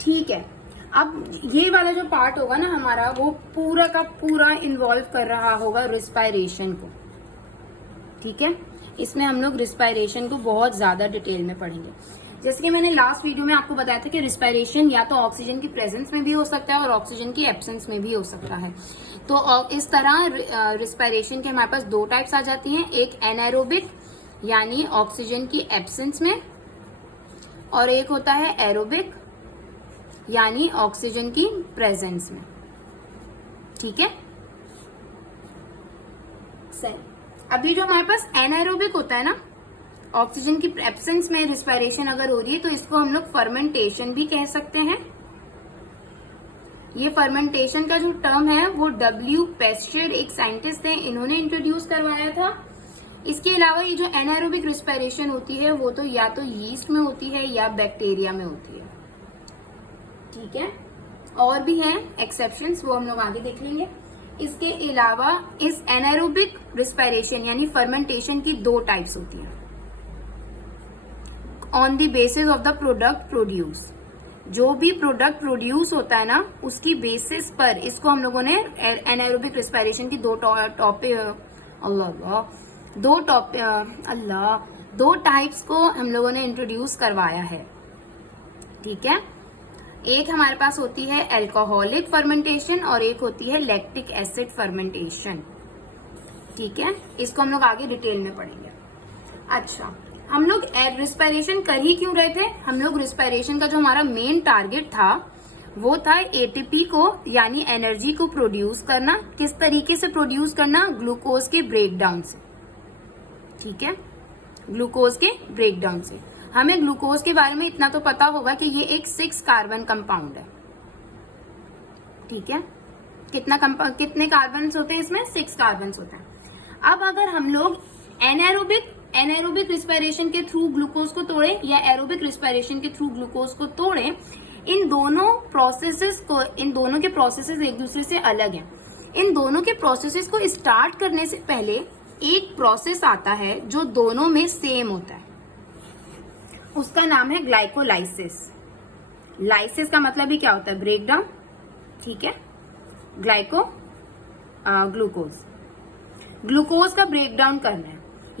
ठीक है, अब ये वाला जो पार्ट होगा ना हमारा, वो पूरा का पूरा इन्वॉल्व कर रहा होगा रिस्पायरेशन को। ठीक है, इसमें हम लोग रिस्पायरेशन को बहुत ज्यादा डिटेल में पढ़ेंगे। जैसे कि मैंने लास्ट वीडियो में आपको बताया था कि रिस्पायरेशन या तो ऑक्सीजन की प्रेजेंस में भी हो सकता है और ऑक्सीजन की एब्सेंस में भी हो सकता है। तो इस तरह रिस्पायरेशन के हमारे पास दो टाइप्स आ जाती हैं, एक एनाएरोबिक यानी ऑक्सीजन की एब्सेंस में, और एक होता है एरोबिक यानी ऑक्सीजन की प्रेजेंस में। ठीक है, सही। अभी जो हमारे पास एनाएरोबिक होता है ना, ऑक्सीजन की एब्सेंस में रिस्पायरेशन अगर हो रही है, तो इसको हम लोग फर्मेंटेशन भी कह सकते हैं। ये फर्मेंटेशन का जो टर्म है वो W. पैस्चर एक साइंटिस्ट थे, इन्होंने इंट्रोड्यूस करवाया था। इसके अलावा ये जो एनाएरोबिक रिस्पायरेशन होती है वो तो या तो यीस्ट में होती है या बैक्टीरिया में होती है। ठीक है, और भी हैं एक्सेप्शंस, वो हम लोग आगे देख लेंगे। इसके अलावा इस एनाएरोबिक रिस्पायरेशन यानी फर्मेंटेशन की दो टाइप्स होती हैं। On the basis of the product produce, जो भी प्रोडक्ट प्रोड्यूस होता है ना उसकी बेसिस पर इसको हम लोगों ने एनाएरोबिक रिस्पायरेशन की दो टाइप्स को हम लोगों ने इंट्रोड्यूस करवाया है। ठीक है, एक हमारे पास होती है अल्कोहलिक फर्मेंटेशन और एक होती है लैक्टिक एसिड फर्मेंटेशन। ठीक है, इसको हम लोग आगे डिटेल में पढ़ेंगे। अच्छा, हम लोग रिस्पायरेशन कर ही क्यों रहे थे? हम लोग रिस्पायरेशन का जो हमारा मेन टारगेट था वो था एटीपी को यानी एनर्जी को प्रोड्यूस करना। किस तरीके से प्रोड्यूस करना? ग्लूकोज के ब्रेकडाउन से। ठीक है, ग्लूकोज के ब्रेकडाउन से। हमें ग्लूकोज के बारे में इतना तो पता होगा कि ये एक 6 कार्बन कंपाउंड है। ठीक है, कितने कार्बन होते हैं इसमें? 6 कार्बन होते हैं। अब अगर हम लोग एनाएरोबिक रिस्पायरेशन के थ्रू ग्लूकोज को तोड़े या एरोबिक रिस्पायरेशन के थ्रू ग्लूकोज को तोड़े, इन दोनों के प्रोसेसेस एक दूसरे से अलग हैं। इन दोनों के प्रोसेसेस को स्टार्ट करने से पहले एक प्रोसेस आता है जो दोनों में सेम होता है, उसका नाम है ग्लाइकोलाइसिस। लाइसिस का मतलब ही क्या होता है? ब्रेकडाउन। ठीक है, ग्लूकोज का ब्रेकडाउन करना है।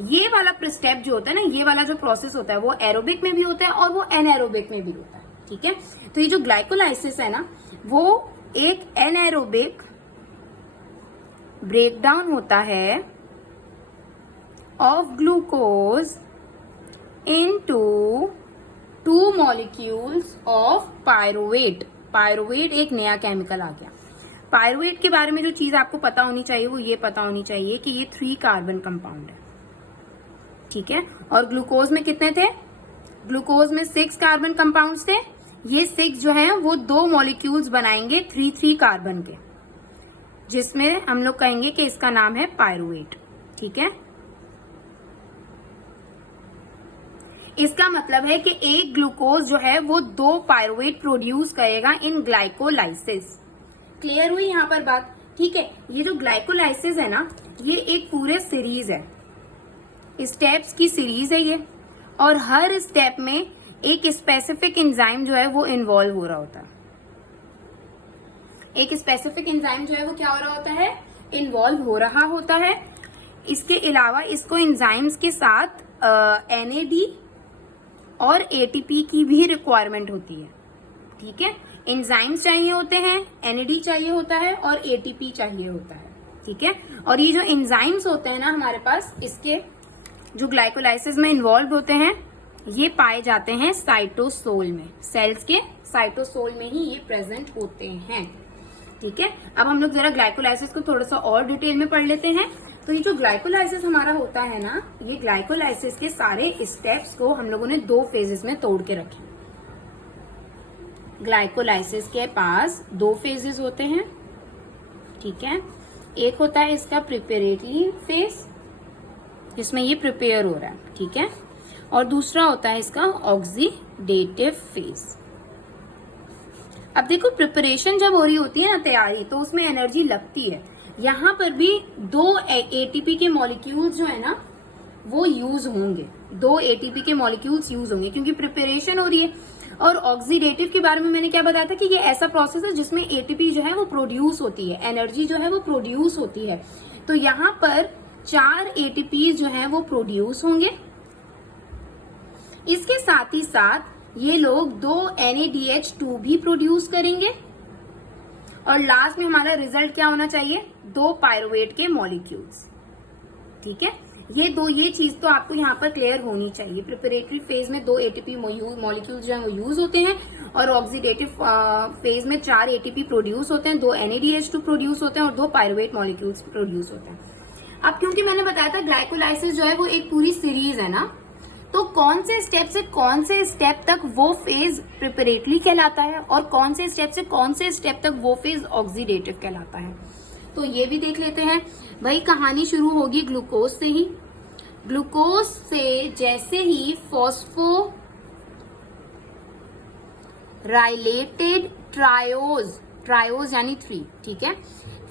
ये वाला स्टेप जो होता है ना, ये वाला जो प्रोसेस होता है वो एरोबिक में भी होता है और वो एनाएरोबिक में भी होता है। ठीक है, तो ये जो ग्लाइकोलाइसिस है ना, वो एक एनाएरोबिक ब्रेकडाउन होता है of glucose into 2 molecules of pyruvate. Pyruvate एक नया केमिकल आ गया। पायरुवेट के बारे में जो चीज आपको पता होनी चाहिए वो ये पता होनी चाहिए कि ये 3 कार्बन कंपाउंड है। ठीक है, और ग्लूकोज में कितने थे? ग्लूकोज में 6 कार्बन कंपाउंड्स थे। ये 6 जो है वो 2 मॉलिक्यूल्स बनाएंगे 3 कार्बन के, जिसमें हम लोग कहेंगे कि इसका नाम है पायरुवेट। ठीक है, इसका मतलब है कि एक ग्लूकोज जो है वो 2 पायरुवेट प्रोड्यूस करेगा इन ग्लाइकोलाइसिस। क्लियर हुई यहाँ पर बात? ठीक है, ये जो ग्लाइकोलाइसिस है ना, ये एक पूरे सीरीज है, स्टेप्स की सीरीज है ये, और हर स्टेप में एक स्पेसिफिक एंजाइम जो है वो इन्वॉल्व हो रहा होता है। एक स्पेसिफिक एंजाइम जो है वो क्या हो रहा होता है? इन्वॉल्व हो रहा होता है। इसके अलावा इसको एंजाइम्स के साथ NAD और ATP की भी रिक्वायरमेंट होती है। ठीक है, एंजाइम्स चाहिए होते हैं, NAD चाहिए होता है और ATP चाहिए होता है। ठीक है, और ये जो एंजाइम्स होते हैं ना हमारे पास, इसके जो ग्लाइकोलाइसिस में इन्वॉल्व होते हैं, ये पाए जाते हैं साइटोसोल में। सेल्स के साइटोसोल में ही ये प्रेजेंट होते हैं। ठीक है, अब हम लोग जरा ग्लाइकोलाइसिस को थोड़ा सा और डिटेल में पढ़ लेते हैं। तो ये जो ग्लाइकोलाइसिस हमारा होता है ना, ये ग्लाइकोलाइसिस के सारे स्टेप्स को हम लोगों ने 2 फेजेस में तोड़ के रखे। ग्लाइकोलाइसिस के पास 2 फेजेस होते हैं। ठीक है, एक होता है इसका प्रिपेरेटरी फेज, जिसमें ये प्रिपेयर हो रहा है। ठीक है, और दूसरा होता है इसका ऑक्सीडेटिव फेज। अब देखो, प्रिपरेशन जब हो रही होती है ना, तैयारी, तो उसमें एनर्जी लगती है। यहाँ पर भी 2 ATP के मॉलिक्यूल्स जो है ना वो यूज होंगे, 2 ATP के मॉलिक्यूल्स यूज होंगे, क्योंकि प्रिपरेशन हो रही है। और ऑक्सीडेटिव के बारे में मैंने क्या बताया था कि ये ऐसा प्रोसेस है जिसमें एटीपी जो है वो प्रोड्यूस होती है, एनर्जी जो है वो प्रोड्यूस होती है। तो यहाँ पर 4 एटीपी जो है वो प्रोड्यूस होंगे। इसके साथ ही साथ ये लोग 2 NADH2 भी प्रोड्यूस करेंगे और लास्ट में हमारा रिजल्ट क्या होना चाहिए, 2 पायरुवेट के मॉलिक्यूल्स। ठीक है, ये चीज तो आपको यहाँ पर क्लियर होनी चाहिए। प्रिपरेटरी फेज में 2 ATP मॉलिक्यूल्स जो है वो यूज होते हैं और ऑक्सीडेटिव फेज में 4 ATP प्रोड्यूस होते हैं, 2 NADH2 प्रोड्यूस होते हैं और 2 पायरुवेट मॉलिक्यूल्स प्रोड्यूस होते हैं। अब क्योंकि मैंने बताया था ग्लाइकोलाइसिस जो है वो एक पूरी सीरीज है ना, तो कौन से स्टेप से कौन से स्टेप तक वो फेज प्रिपरेटरी कहलाता है और कौन से स्टेप से कौन से स्टेप तक वो फेज ऑक्सीडेटिव कहलाता है, तो ये भी देख लेते हैं। भाई कहानी शुरू होगी ग्लूकोज से ही। ग्लूकोज से जैसे ही फॉस्फोराइलेटेड ट्रायोज यानी 3, ठीक है,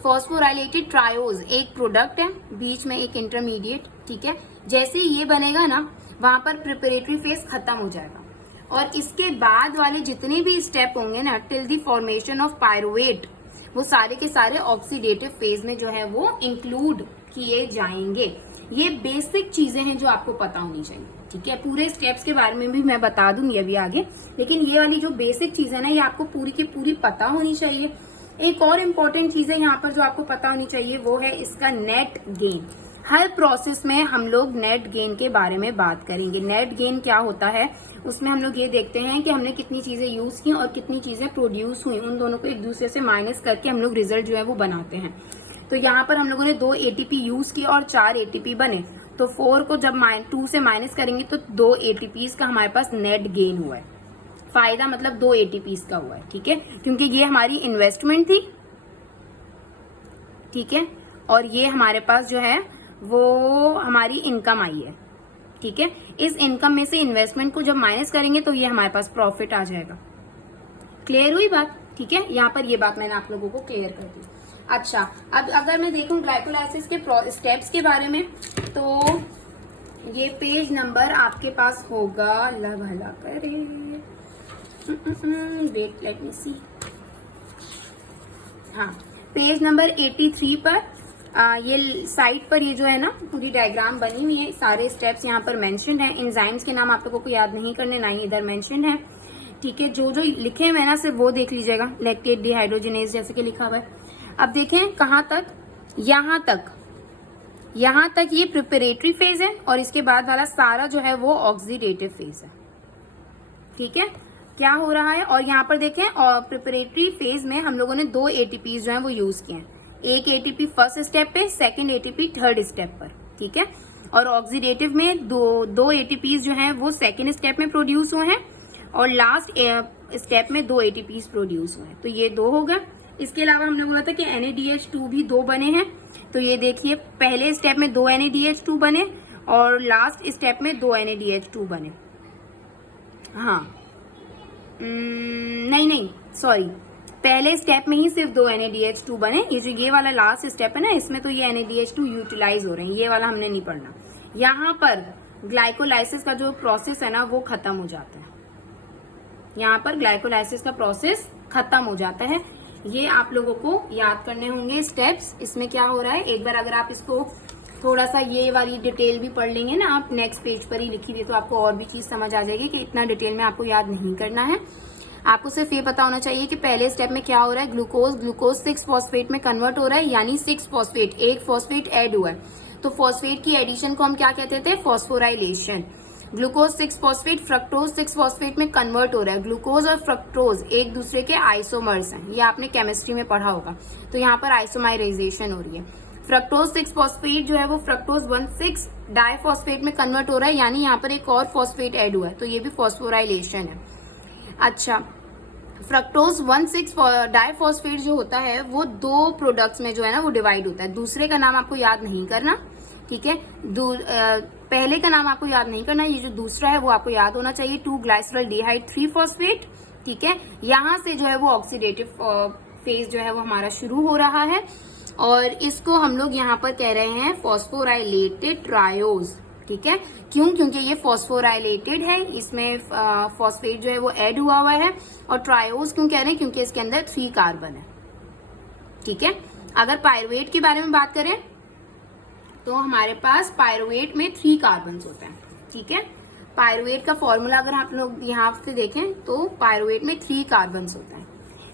फॉस्फोराइलेटेड ट्रायोज एक प्रोडक्ट है, बीच में एक इंटरमीडिएट, ठीक है, जैसे ये बनेगा ना वहां पर प्रिपरेटरी फेज खत्म हो जाएगा और इसके बाद वाले जितने भी स्टेप होंगे ना till the formation of pyruvate, वो सारे के सारे ऑक्सीडेटिव फेज में जो है वो इंक्लूड किए जाएंगे। ये बेसिक चीजें हैं जो आपको पता होनी चाहिए। ठीक है, पूरे स्टेप्स के बारे में भी मैं बता दूंगी अभी आगे, लेकिन ये वाली जो बेसिक चीज है ना ये आपको पूरी की पूरी पता होनी चाहिए। एक और इम्पोर्टेंट चीज है यहाँ पर जो आपको पता होनी चाहिए, वो है इसका नेट गेन। हर प्रोसेस में हम लोग नेट गेन के बारे में बात करेंगे। नेट गेन क्या होता है, उसमें हम लोग ये देखते हैं कि हमने कितनी चीजें यूज की और कितनी चीजें प्रोड्यूस हुई, उन दोनों को एक दूसरे से माइनस करके हम लोग रिजल्ट जो है वो बनाते हैं। तो यहाँ पर हम लोगों ने 2 ATP यूज की और 4 ATP बने, तो 4 को जब 2 से माइनस करेंगे तो 2 ATPs का हमारे पास नेट गेन हुआ है। फायदा मतलब 2 ATPs का हुआ है। ठीक है, क्योंकि ये हमारी इन्वेस्टमेंट थी, ठीक है, और ये हमारे पास जो है वो हमारी इनकम आई है। ठीक है, इस इनकम में से इन्वेस्टमेंट को जब माइनस करेंगे तो ये हमारे पास प्रॉफिट आ जाएगा। क्लियर हुई बात? ठीक है, यहाँ पर ये बात मैंने आप लोगों को क्लियर कर दी। अच्छा, अब अगर मैं देखूं ग्लाइकोलाइसिस के स्टेप्स के बारे में, तो ये पेज नंबर आपके पास होगा, अल्लाह भला करे, वेट लेट मी सी, हाँ, पेज नंबर 83 पर ये साइड पर ये जो है ना पूरी डायग्राम बनी हुई है, सारे स्टेप्स यहाँ पर मेंशन्ड है। एंजाइम्स के नाम आप लोगों को याद नहीं करने, ना ही इधर मेंशन्ड है। ठीक है, जो जो लिखे हुए हैं ना सिर्फ वो देख लीजिएगा, लैक्टेट डिहाइड्रोजिनेज जैसे कि लिखा हुआ है। अब देखें कहाँ तक, यहाँ तक ये प्रिपरेटरी फेज है और इसके बाद वाला सारा जो है वो ऑक्सीडेटिव फेज है। ठीक है, क्या हो रहा है, और यहाँ पर देखें और प्रिपरेटरी फेज में हम लोगों ने 2 ATPs जो है वो यूज किए हैं, एक ATP फर्स्ट स्टेप पे, सेकंड ATP थर्ड स्टेप पर। ठीक है, और ऑक्सीडेटिव में दो ATPs जो हैं वो सेकंड स्टेप में प्रोड्यूस हुए हैं और लास्ट स्टेप में 2 ATPs प्रोड्यूस हुए हैं, तो ये 2 हो गए। इसके अलावा हमने बोला था कि NADH2 भी 2 बने हैं, तो ये देखिए पहले स्टेप में 2 NADH2 बने और लास्ट स्टेप में 2 NADH2 बने। हाँ, नहीं सॉरी, पहले स्टेप में ही सिर्फ 2 NADH2 बने, ये जो ये वाला लास्ट स्टेप है ना इसमें तो ये NADH2 यूटिलाइज हो रहे हैं, ये वाला हमने नहीं पढ़ना। यहाँ पर ग्लाइकोलाइसिस का जो प्रोसेस है ना वो खत्म हो जाता है, यहाँ पर ग्लाइकोलाइसिस का प्रोसेस खत्म हो जाता है। ये आप लोगों को याद करने होंगे स्टेप्स। इसमें क्या हो रहा है, एक बार अगर आप इसको थोड़ा सा ये वाली डिटेल भी पढ़ लेंगे ना आप, नेक्स्ट पेज पर ही लिखी हुई, तो आपको और भी चीज समझ आ जाएगी कि इतना डिटेल में आपको याद नहीं करना है। आपको सिर्फ ये पता होना चाहिए कि पहले स्टेप में क्या हो रहा है, ग्लूकोज 6 फॉस्फेट में कन्वर्ट हो रहा है, यानी 6 फॉस्फेट, एक फॉस्फेट ऐड हुआ है, तो फॉस्फेट की एडिशन को हम क्या कहते थे, phosphorylation. Glucose 6 phosphate fructose 6 phosphate में कन्वर्ट हो रहा है। ग्लूकोज और फ्रक्टोज एक दूसरे के आइसोमर्स हैं, ये आपने केमिस्ट्री में पढ़ा होगा, तो यहाँ पर आइसोमाइराइजेशन हो रही है। फ्रक्टोज 6 फॉस्फेट जो है वो फ्रक्टोज 1,6 डाइफॉस्फेट में कन्वर्ट हो रहा है, यानी यहाँ पर एक और फॉस्फेट ऐड हुआ है, तो ये भी फॉस्फोराइलेशन है। अच्छा, फ्रक्टोज 1,6 डाइफॉस्फेट जो होता है वो 2 प्रोडक्ट्स में जो है ना वो डिवाइड होता है। दूसरे का नाम आपको याद नहीं करना, ठीक है, पहले का नाम आपको याद नहीं करना, ये जो दूसरा है वो आपको याद होना चाहिए, 2-ग्लाइसरॉल्डिहाइड 3 फॉस्फेट। ठीक है, यहाँ से जो है वो ऑक्सीडेटिव फेज जो है वो हमारा शुरू हो रहा है और इसको हम लोग यहाँ पर कह रहे हैं फॉस्फोराइलेटेड ट्रायोज। ठीक है, क्यों? क्योंकि ये फॉस्फोराइलेटेड है, इसमें फॉस्फेट जो है वो ऐड हुआ हुआ है। और ट्रायोज क्यों कह रहे हैं? क्योंकि इसके अंदर 3 कार्बन है। ठीक है, अगर पायरुवेट के बारे में बात करें तो हमारे पास पायरुवेट में 3 कार्बन होते हैं। ठीक है, पायरुवेट का फॉर्मूला अगर आप लोग यहाँ से देखें तो पायरुवेट में 3 कार्बन होते हैं।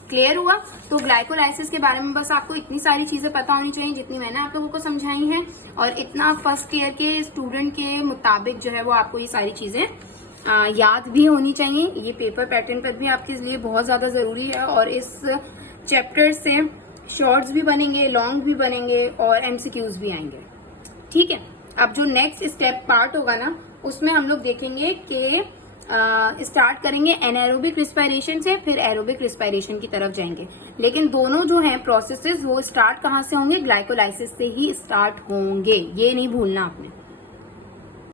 क्लियर हुआ? तो ग्लाइकोलाइसिस के बारे में बस आपको इतनी सारी चीजें पता होनी चाहिए जितनी मैंने आप लोगों को समझाई हैं, और इतना फर्स्ट ईयर के स्टूडेंट के मुताबिक जो है वो आपको ये सारी चीजें याद भी होनी चाहिए। ये पेपर पैटर्न पर भी आपके लिए बहुत ज्यादा जरूरी है, और इस चैप्टर से शॉर्ट्स भी बनेंगे, लॉन्ग भी बनेंगे, और एमसीक्यूज भी आएंगे। ठीक है, अब जो नेक्स्ट स्टेप पार्ट होगा ना, उसमें हम लोग देखेंगे कि स्टार्ट करेंगे एनाएरोबिक रिस्पायरेशन से, फिर एरोबिक रिस्पायरेशन की तरफ जाएंगे। लेकिन दोनों जो हैं प्रोसेसेस वो स्टार्ट कहाँ से होंगे? ग्लाइकोलाइसिस से ही स्टार्ट होंगे, ये नहीं भूलना आपने।